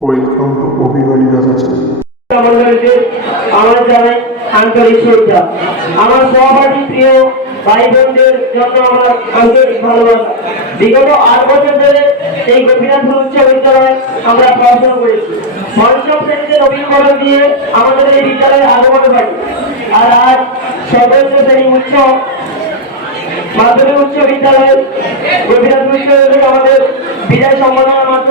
Welcome to Obivani Rajacha. মন্ডলীকে আমার জানাই আন্তরিক শ্রদ্ধা। আমার সহপাঠী প্রিয় ভাই বোনদের জন্য আমার আন্তরিক ভালোবাসা। বিগত আট বছর ধরে এই গোপীনাথপুর উচ্চ বিদ্যালয়ে আমরা পড়াশোনা করেছি। পঞ্চম শ্রেণীতে নবীনকরণ দিয়ে আমাদের এই বিদ্যালয়ে আগমন হয় আর আজ সদস্য শ্রেণি উচ্চ মাধ্যমিক উচ্চ বিদ্যালয়ের গোপীনাথপুর উচ্চ আমাদের বিদায় সম্মাননার মাধ্যমে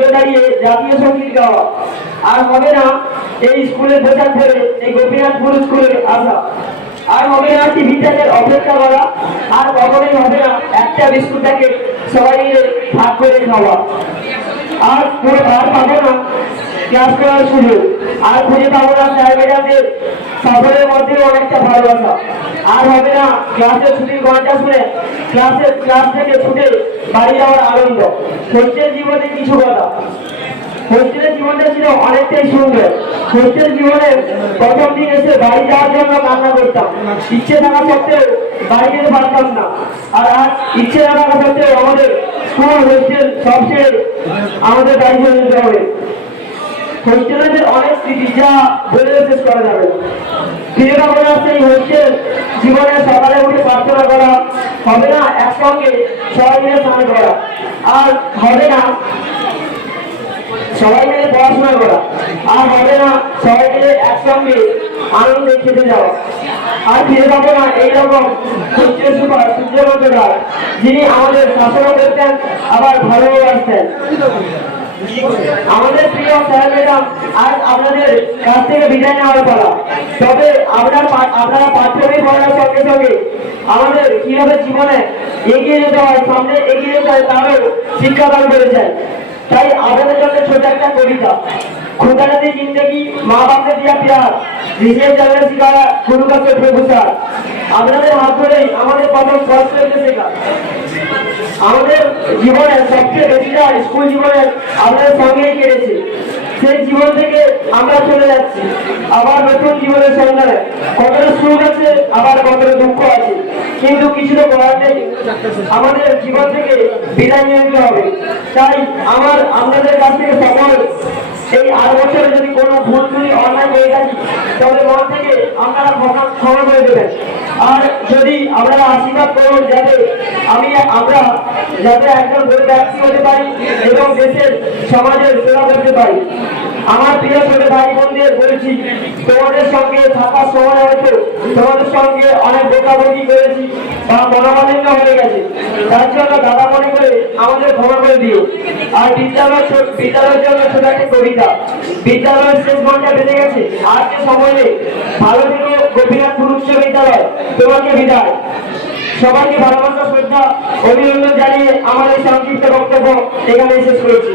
একসঙ্গে দাঁড়িয়ে জাতীয় সংগীত গাওয়া। আর হবে না, এই স্কুলের পোশাক ধরে এই গোপীনাথপুর স্কুলে আসা। আর হবে না টিভি অপেক্ষা করা। আর কখনোই হবে না একটা বিস্কুটটাকে সবাই ভাগ করে খাওয়া। আর আর পাবো না, ক্লাস করার সুযোগ। আর খুঁজে পাবো না স্যার ম্যাডামদের। সকলের মধ্যেও অনেকটা ভালোবাসা। আর হবে না, ক্লাসের ছুটির ঘণ্টা শুনে ক্লাসের ক্লাস থেকে ছুটে বাড়ি যাওয়ার আনন্দ। হোস্টেল জীবনে কিছু কথা। হোস্টেলের জীবনটা ছিল অনেকটাই সুন্দর। হোস্টেল জীবনে প্রথম দিন এসে বাড়ি যাওয়ার জন্য কান্না করতাম। ইচ্ছে থাকা সত্ত্বেও বাড়ি যেতে পারতাম না। আর আজ ইচ্ছে থাকা সত্ত্বেও আমাদের স্কুল হোস্টেল সবচেয়ে আমাদের বাড়ি চলে হবে। হোস্টেলের অনেক স্মৃতি যা বলে শেষ করা যাবে। ফিরে পাবো না সেই হোস্টেল। জীবনে সকালে উঠে প্রার্থনা করা হবে না, একসঙ্গে সবাই মিলে স্নান করা। আর হবে না সবাই মিলে পড়াশোনা করা। আর হবে না সবাই মিলে একসঙ্গে আনন্দে খেতে যাওয়া। আর ফিরে পাবো না এইরকম সূর্যের সুপার সূর্যমন্ত যিনি আমাদের শাসনও করতেন আবার ভালোবাসতেন আমাদের প্রিয় স্যার ম্যাডাম আজ আপনাদের কাছ থেকে বিদায় নেওয়ার পালা তবে আপনার পা- আপনারা পাঠ্যবই পড়ার সঙ্গে সঙ্গে আমাদের কিভাবে জীবনে এগিয়ে যেতে হয় সামনে এগিয়ে যেতে হয় তারও শিক্ষাদান করেছেন তাই আপনাদের জন্য ছোট একটা কবিতা खुदा ने दी जिंदगी माँ बाप ने दिया प्यार जिसे चलने सिखाया गुरु का से प्रभु सार আপনাদের হাত ধরেই আমাদের প্রথম কষ্ট হতে শেখা আমাদের জীবনে সবচেয়ে বেশিটা স্কুল জীবনে আমাদের সঙ্গেই কেটেছে। সেই জীবন থেকে আমরা চলে যাচ্ছি। আবার নতুন জীবনের সন্ধানে। কতটা সুখ আছে, আবার কতটা দুঃখ আছে। কিন্তু কিছু তো করার নেই। আমাদের জীবন থেকে বিদায় নিয়ে নিতে হবে। তাই আমার আপনাদের কাছ থেকে সকল এই আট বছরে যদি কোনো ভুল ত্রুটি অন্যায় হয়ে থাকি তাহলে মন থেকে আপনারা ক্ষমা ক্ষমা করে দেবেন আর যদি আমরা আশীর্বাদ করুন যাতে আমি, আমরা যাতে একজন ব্যক্তি হতে পারি এবং দেশের সমাজের সেবা করতে পারি। আমার প্রিয় ছোট ভাই বোনদের বলছি, তোমাদের সঙ্গে থাকার সময় হয়তো তোমাদের সঙ্গে অনেক বোকাবকি করেছি বা মনোমালিন্য হয়ে গেছে। তার জন্য দাদা মনে করে আমাদের ক্ষমা করে দিও। আর বিদ্যালয় বিদ্যালয়ের জন্য ছোট একটা কবিতা। বিদ্যালয়ের শেষ ঘণ্টা বেজে গেছে। আর যে সময় নেই। ভালো থেকে গোপীনাথপুর উচ্চ বিদ্যালয়। তোমাকে বিদায়। সবাইকে ভালোবাসা, শ্রদ্ধা, অভিনন্দন জানিয়ে এই সংক্ষিপ্ত বক্তব্য এখানে শেষ করেছি।